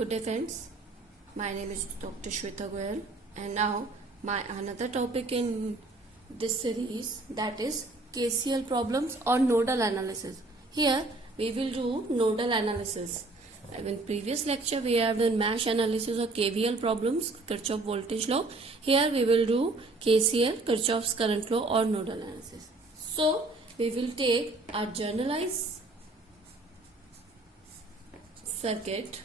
Good day friends, my name is Dr. Shweta Goyal and now my another topic in this series, that is KCL problems or nodal analysis. Here we will do nodal analysis. In previous lecture we have done mesh analysis or KVL problems, Kirchhoff voltage law. Here we will do KCL, Kirchhoff's current law or nodal analysis. So we will take a generalized circuit.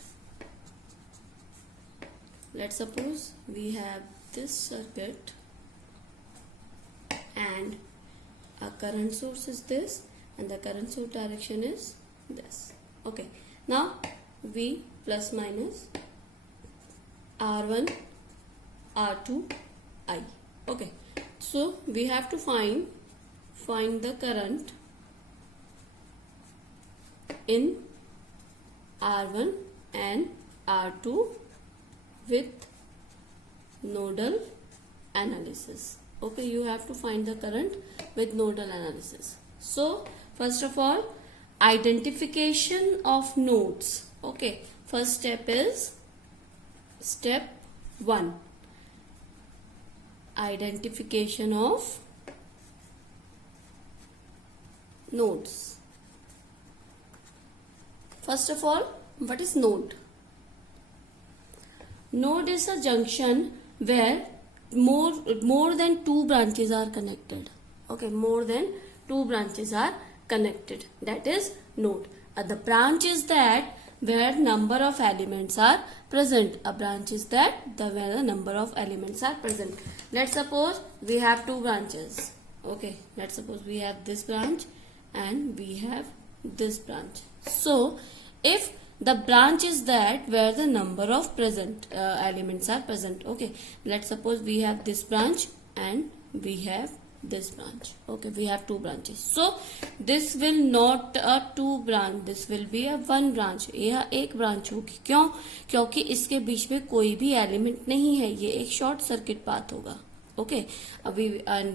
Let's suppose we have this circuit and a current source is this and the current source direction is this. Okay, now V plus minus R1 R2 I. Okay, so we have to find the current in R1 and R2 with nodal analysis. Okay, you have to find the current with nodal analysis. So first of all, identification of nodes. Okay, first step is step 1, identification of nodes. First of all, what is node? Node is a junction where more than two branches are connected. Okay, more than two branches are connected. That is node. The branch is that where number of elements are present. A branch is that where the number of elements are present. Let's suppose we have two branches. Okay, let's suppose we have this branch and we have this branch. So if the branch is that where the number of present elements are present. Okay, let's suppose we have this branch and we have this branch. Okay, we have two branches. So this will not a two branch, this will be a one branch. यह एक branch होगी. क्यों? क्योंकि इसके बीच में कोई भी element नहीं है. ये एक शॉर्ट सर्किट पाथ होगा. ओके, अभी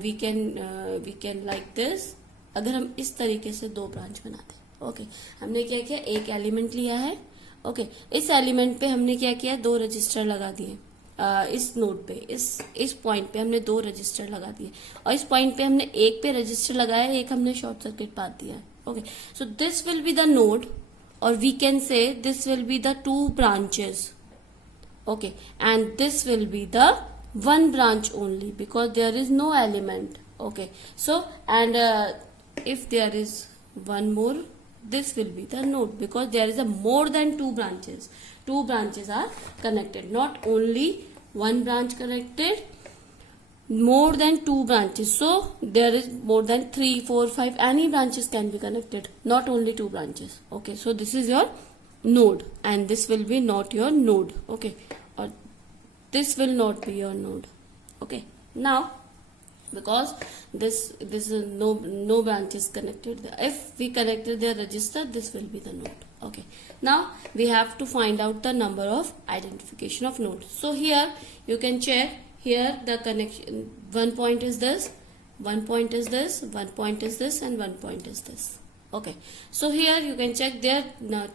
वी कैन लाइक दिस. अगर हम इस तरीके से दो ब्रांच बनाते. ओके, हमने क्या किया, एक एलिमेंट लिया है. ओके, इस एलिमेंट पे हमने क्या किया, दो रजिस्टर लगा दिए. इस नोड पे इस पॉइंट पे हमने दो रजिस्टर लगा दिए और इस पॉइंट पे हमने एक पे रजिस्टर लगाया, एक हमने शॉर्ट सर्किट पाथ दिया है. Okay, so this will be the node और we can say this will be the two branches. Okay, and this will be the one branch only because there is no element. Okay, so and if there is one more, this will be the node because there is a more than two branches. Two branches are connected, not only one branch connected, more than two branches. So there is more than 3, 4, 5, any branches can be connected, not only two branches. Okay, so this is your node and this will be not your node. Okay, or this will not be your node. Okay, now because this is no branches connected there. If we connected their register, this will be the node. Okay, now we have to find out the number of identification of nodes. So here you can check. Here the connection, one point is this, one point is this, one point is this, and one point is this. Okay, so here you can check there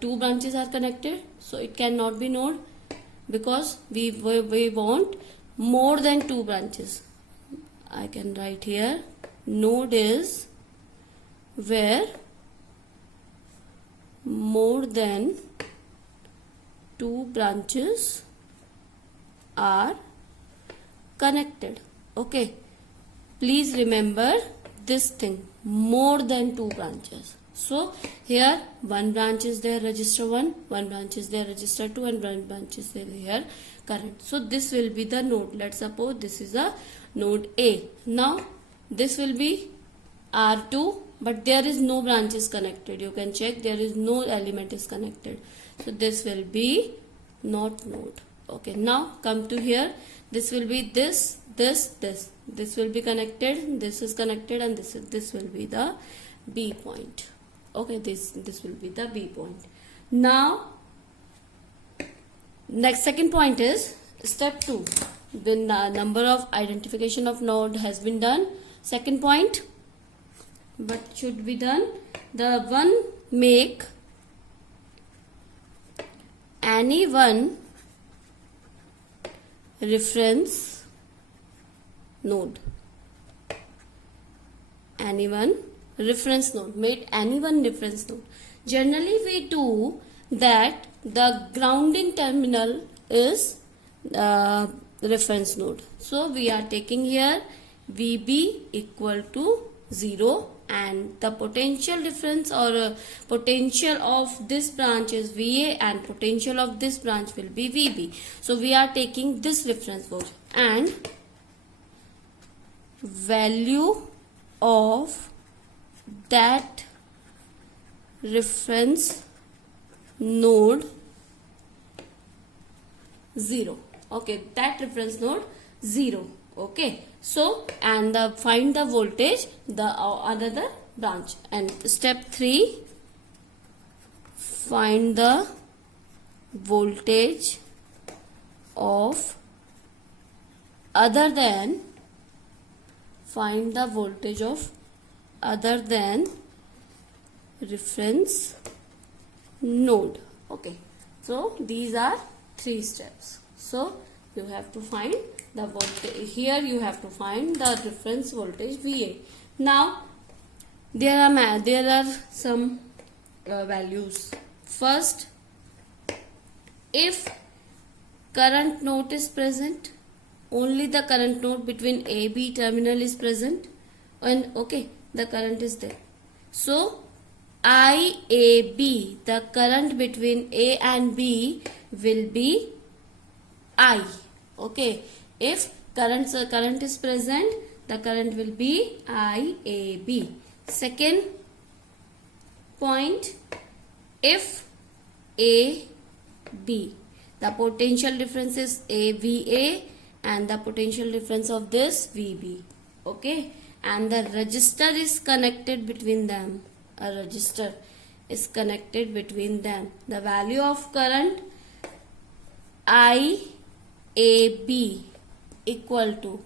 two branches are connected, so it cannot be node because we want more than two branches. I can write here, node is where more than two branches are connected. Okay, please remember this thing, more than two branches. So here one branch is there, register 1, one branch is there, register 2, and one branch is there here, current. So this will be the node. Let's suppose this is a node A. Now this will be R2, but there is no branches connected. You can check, there is no element is connected. So this will be not node. Okay, now come to here. This will be this will be connected, this is connected, and this will be the B point. Okay, this will be the B point. Now next second point is step 2. When the number of identification of node has been done, second point, what should be done? The one make any one reference node. Any one reference node. Made any one reference node. Generally we do that the grounding terminal is reference node. So we are taking here VB equal to 0 and the potential difference or potential of this branch is VA and potential of this branch will be VB. So we are taking this reference node and value of that reference node 0. Okay, that reference node 0. Okay, so and find the voltage the another branch. And step 3, find the voltage of other than reference node. Okay, so these are 3 steps. So you have to find the voltage. Here you have to find the reference voltage VA. Now there are some values. First, if current node is present, only the current node between AB terminal is present, and okay, the current is there. So IAB, the current between A and B will be I. Okay, if current is present, the current will be IAB. Second point, if AB, the potential difference is AVA and the potential difference of this VB. Okay, and the resistor is connected between them. A resistor is connected between them. The value of current IAB equal to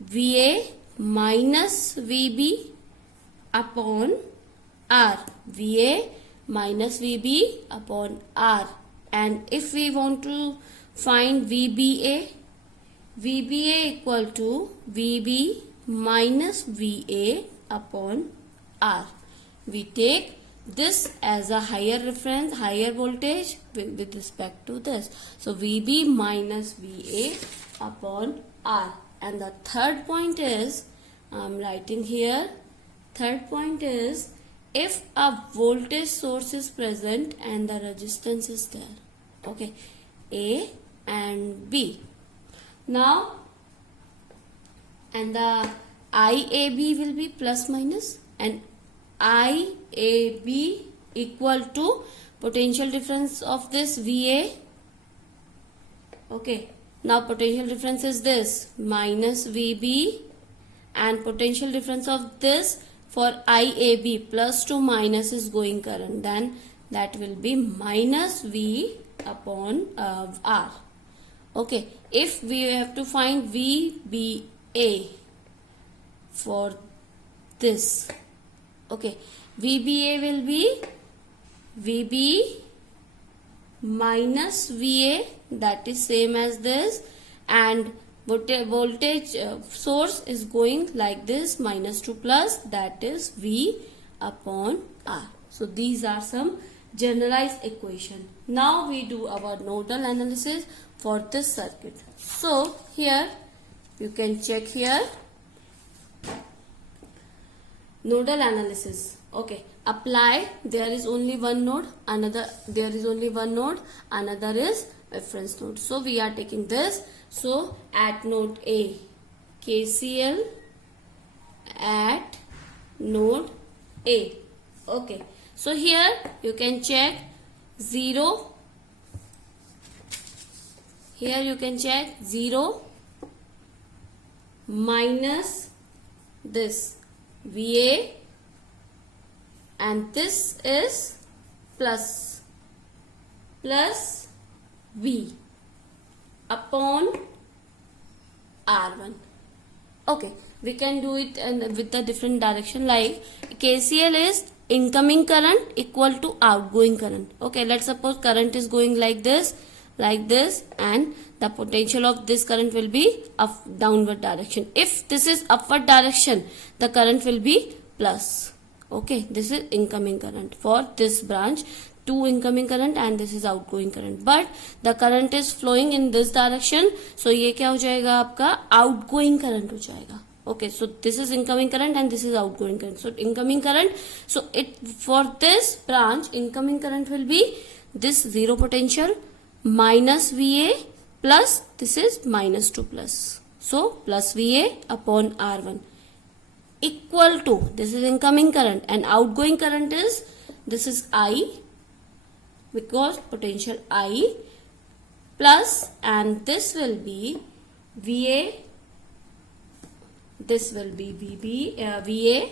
VA minus VB upon R. VA minus VB upon R. And if we want to find VBA equal to VB minus VA upon R. We take this as a higher reference, higher voltage with respect to this. So VB minus VA upon R. And the third point is, I'm writing here, third point is, if a voltage source is present and the resistance is there. Okay, A and B. Now, and the IAB will be plus minus, and IAB equal to potential difference of this VA. Okay, now potential difference is this minus VB, and potential difference of this for IAB, plus to minus is going current, then that will be minus V upon R. Okay, if we have to find VBA for this, okay, VBA will be VB minus VA, that is same as this, and voltage source is going like this, minus to plus, that is V upon R. So these are some generalized equation. Now we do our nodal analysis for this circuit. So here you can check here, nodal analysis. Okay, apply, there is only one node, there is only one node, another is reference node. So we are taking this. So at node A, KCL at node A. Okay, so here you can check 0. Here you can check 0 minus this VA, and this is plus V upon R1. Okay, we can do it with a different direction, like KCL is incoming current equal to outgoing current. Okay, let's suppose current is going like this, and the potential of this current will be downward direction. If this is upward direction, the current will be plus. Okay, this is incoming current for this branch, 2 incoming current, and this is outgoing current. But the current is flowing in this direction, so ये क्या हो जाएगा आपका outgoing current हो जाएगा. Okay, so this is incoming current and this is outgoing current. So incoming current, so it for this branch incoming current will be this zero potential minus VA plus this is minus 2 plus. So plus VA upon R1 equal to, this is incoming current and outgoing current is, this is I because potential I plus, and this will be VA, this will be VA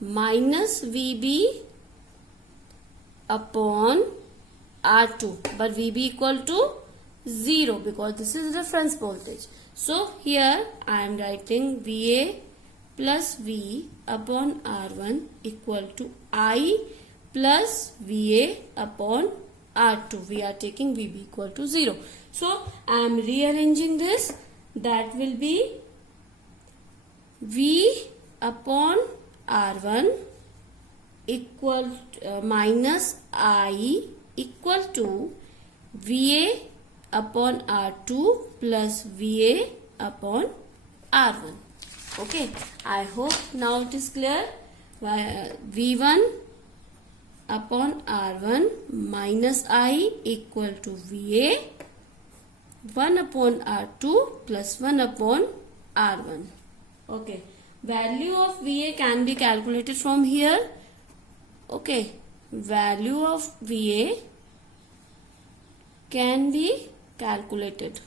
minus VB upon R2, but VB equal to 0 because this is reference voltage. So here I am writing VA plus V upon R1 equal to I plus VA upon R2. We are taking VB equal to 0. So I am rearranging this. That will be V upon R1 equal minus I equal to VA upon R2 plus VA upon R1. Okay, I hope now it is clear. V1 upon R1 minus I equal to VA 1 upon R2 plus 1 upon R1. Okay, value of VA can be calculated from here. Okay, value of VA can be calculated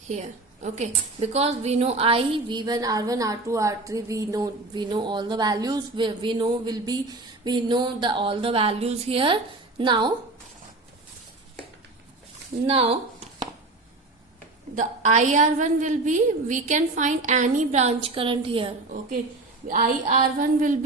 here. Okay, because we know I, V1, R1, R2, R3, we know all the values. We know all the values here. Now the IR1 will be, we can find any branch current here. Okay, IR1 will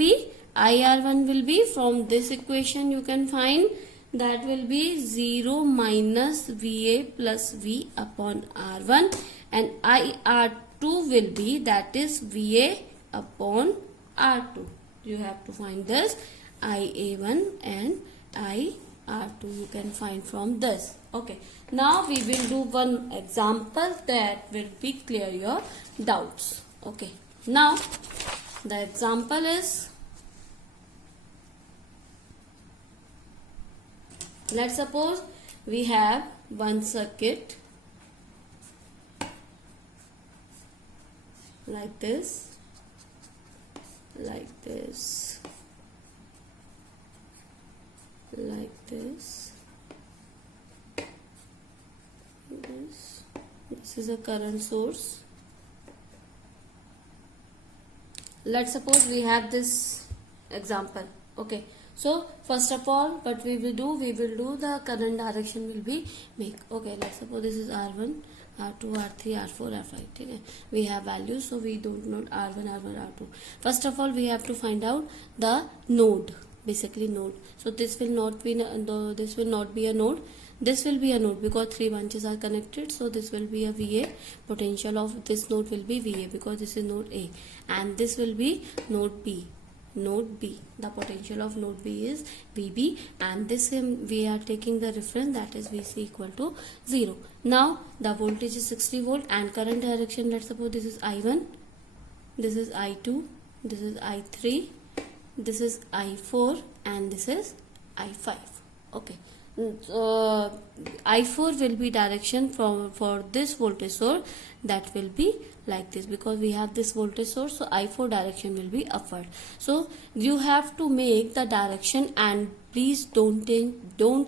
be from this equation you can find, that will be 0 minus VA plus V upon R1, and IR2 will be, that is VA upon R2. You have to find this IA1 and IR2 you can find from this. Okay, now we will do one example that will be clear your doubts. Okay, now the example is, let's suppose we have one circuit like this, like this, like this. This is a current source. Let's suppose we have this example. Okay, so first of all what we will do the current direction will be make. Okay, let's suppose this is R1, R2, R3, R4, R5. Okay, we have values, so we don't know R1, R2. First of all we have to find out the node, basically node. So this will not be a node, this will be a node because 3 branches are connected. So this will be a VA. Potential of this node will be VA because this is node A, and this will be node B. The potential of node B is VB, and this we are taking the reference, that is VC equal to 0. Now the voltage is 60 volt and current direction, let's suppose this is I1, this is I2, this is I3, this is I4, and this is I5. Okay, I4 will be direction for this voltage source, that will be like this because we have this voltage source, so I4 direction will be upward. So you have to make the direction, and please don't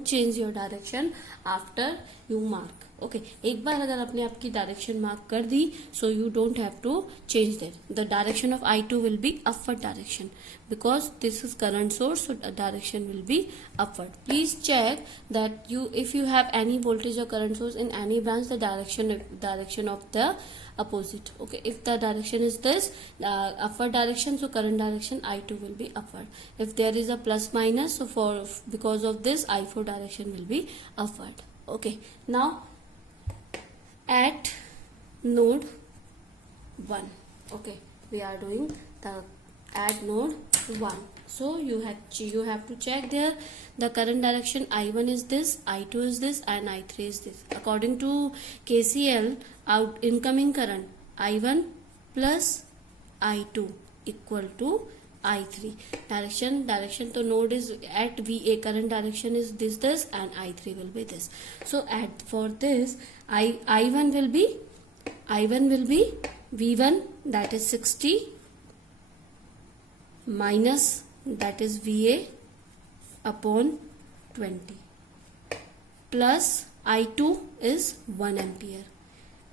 change your direction after you mark. Okay एक बार अगर आपने आपकी direction mark कर दी, so you don't have to change that. The direction of I2 will be upward direction because this is current source, so direction will be upward. Please check that you if you have any voltage or current source in any branch, the direction of the opposite. Okay, if the direction is this upward direction, so current direction I2 will be upward. If there is a plus minus, so for because of this I4 direction will be upward. Okay, now at node 1, okay, we are doing the at node 1. So you have to check there the current direction. I1 is this, I2 is this, and I3 is this. According to KCL, out incoming current I1 plus I2 equal to I3. Direction to node is at VA, current direction is this and I3 will be this. So at for this I1 will be V1, that is 60, minus that is VA upon 20, plus I2 is 1 ampere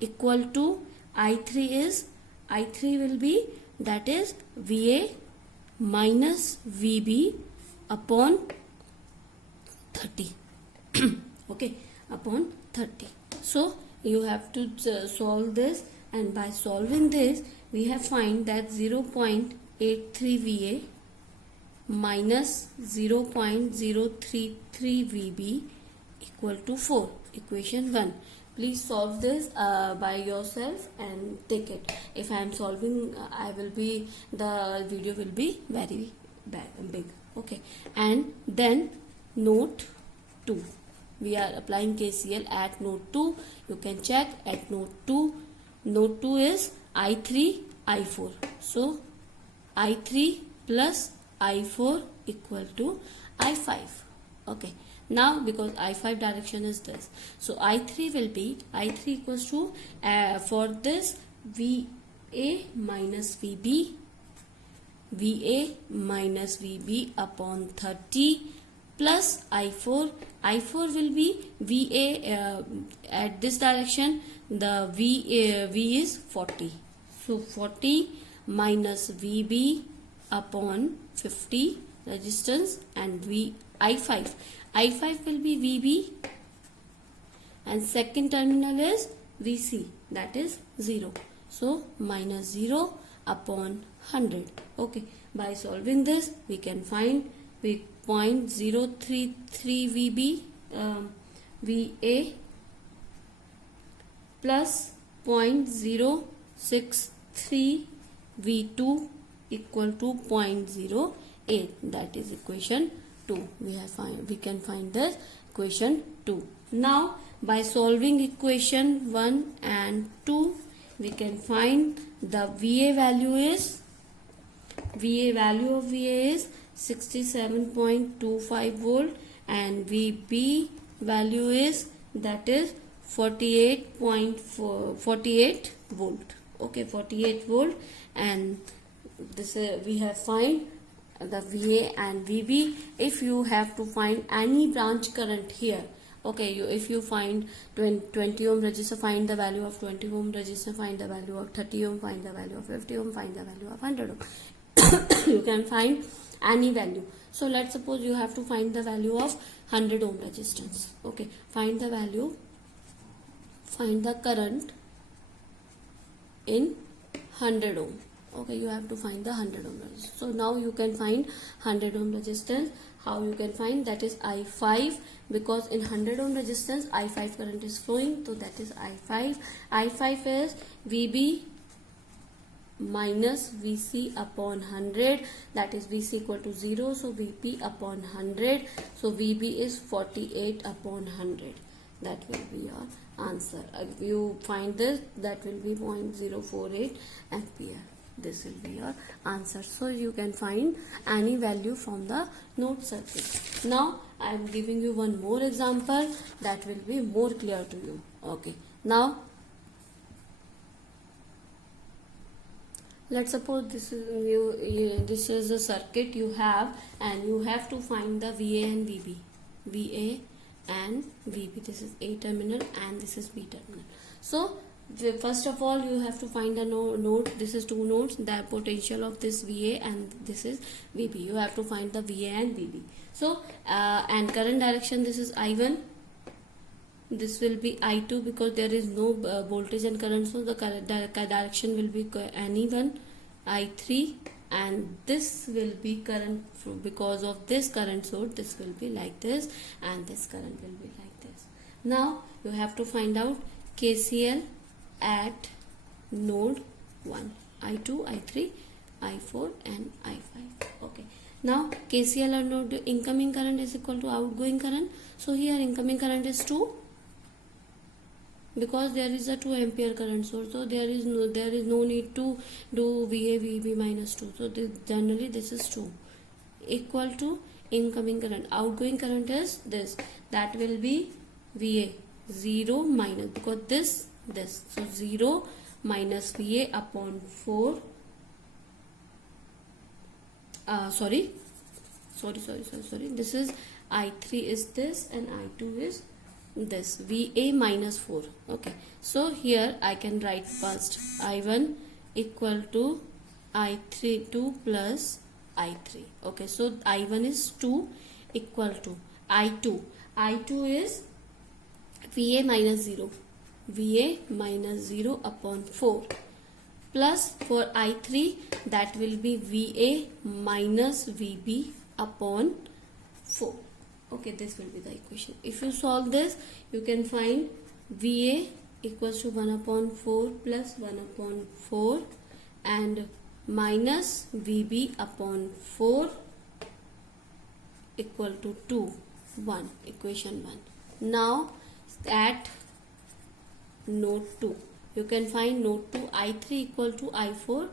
equal to I3 will be that is VA minus VB upon 30. Okay, upon 30. So you have to solve this, and by solving this we have find that 0.83 VA minus 0.033 VB equal to 4. Equation 1. Please solve this by yourself and take it. If I am solving, the video will be very big. Okay, and then node 2. We are applying KCL at node 2. You can check at node 2. Node 2 is I3, I4. So I3 plus I4 equal to I5. Okay. Now because I5 direction is this, so I3 will be I3 equals to for this VA minus VB upon 30 plus I4 will be VA at this direction, the V is 40, so 40 minus VB upon 50 resistance, and I5 will be VB, and second terminal is VC, that is 0. So minus 0 upon 100. Okay, by solving this we can find 0.033 VB VA plus 0.063 V2 equal to 0.08. That is equation 2. We can find this equation 2. Now by solving equation 1 and 2 we can find the VA value of VA is 67.25 volt, and VB value is that is 48 volt. Okay, 48 volt, and this we have find the VA and VB. If you have to find any branch current here, okay, if you find 20 ohm resistor, find the value of 20 ohm resistor, find the value of 30 ohm, find the value of 50 ohm, find the value of 100 ohm. You can find any value. So let's suppose you have to find the value of 100 ohm resistance. Okay, find the value, find the current in 100 ohm. Okay, you have to find the 100 ohm resistance. So now you can find 100 ohm resistance. How you can find? That is I5, because in 100 ohm resistance I5 current is flowing, so that is I5. I5 is VB minus VC upon 100, that is VC equal to 0, so VP upon 100, so VB is 48 upon 100. That will be your answer. If you find this, that will be 0.048 ampere. This will be your answer. So you can find any value from the node circuit. Now I am giving you one more example that will be more clear to you. Okay, now let's suppose this is a circuit you have, and you have to find the VA and VB. VA and VB. This is A terminal and this is B terminal. So first of all you have to find the node. This is two nodes, the potential of this VA and this is VB. You have to find the VA and VB. So and current direction, this is I1, this will be I2 because there is no voltage and current, so the direction will be any one, I3, and this will be current because of this current source. This will be like this and this current will be like this. Now you have to find out KCL at node 1, I2, I3, I4 and I5. Okay, now KCL at node, incoming current is equal to outgoing current. So here incoming current is 2 because there is a 2 ampere current source, so there is no need to do VA VB minus 2. So generally this is 2 equal to incoming current. Outgoing current is this, that will be VA 0 minus, because this so 0 minus VA upon 4 sorry, this is I3 is this and I2 is this, VA minus 4. Okay, so here I can write first I1 equal to I3 2 plus I3. Okay, so I1 is 2 equal to I2 is VA minus 0, VA minus 0 upon 4 plus for I3 that will be VA minus VB upon 4. Okay, this will be the equation. If you solve this, you can find VA equals to 1 upon 4 plus 1 upon 4 and minus VB upon 4 equal to 2, 1, equation 1. Now at node 2, you can find node 2, I3 equal to I4,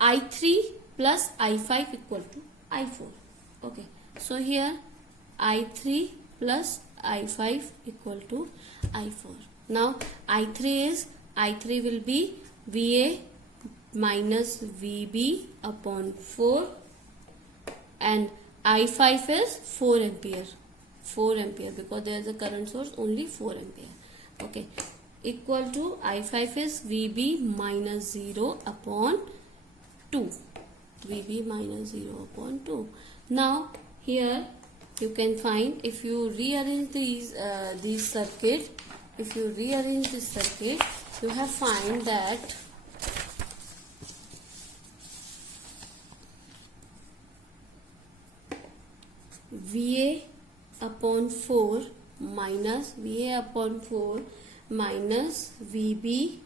I3 plus I5 equal to I4. Okay, so here I3 plus I5 equal to I4. Now I3 will be VA minus VB upon 4 and I5 is 4 ampere because there is a current source only 4 ampere. Okay, equal to I5 is VB minus 0 upon 2, VB minus 0 upon 2. Now here you can find, if you rearrange these circuit, you have find that VA upon 4 minus VB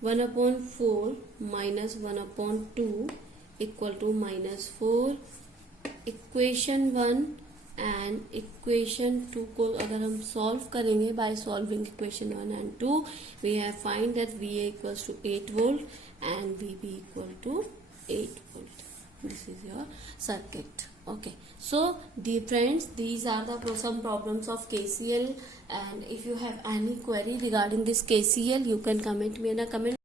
1 upon 4 minus 1 upon 2 equal to minus 4. Equation 1 and equation 2 को अगर हम solve करेंगे by solving equation 1 and 2, we have find that VA equals to 8 volt and VB equal to 8 volt. This is your circuit. Okay, so dear friends, these are the some problems of KCL, and if you have any query regarding this KCL, you can comment me in a comment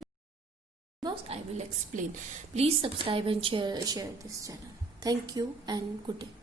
box. I will explain. Please subscribe and share this channel. Thank you and good day.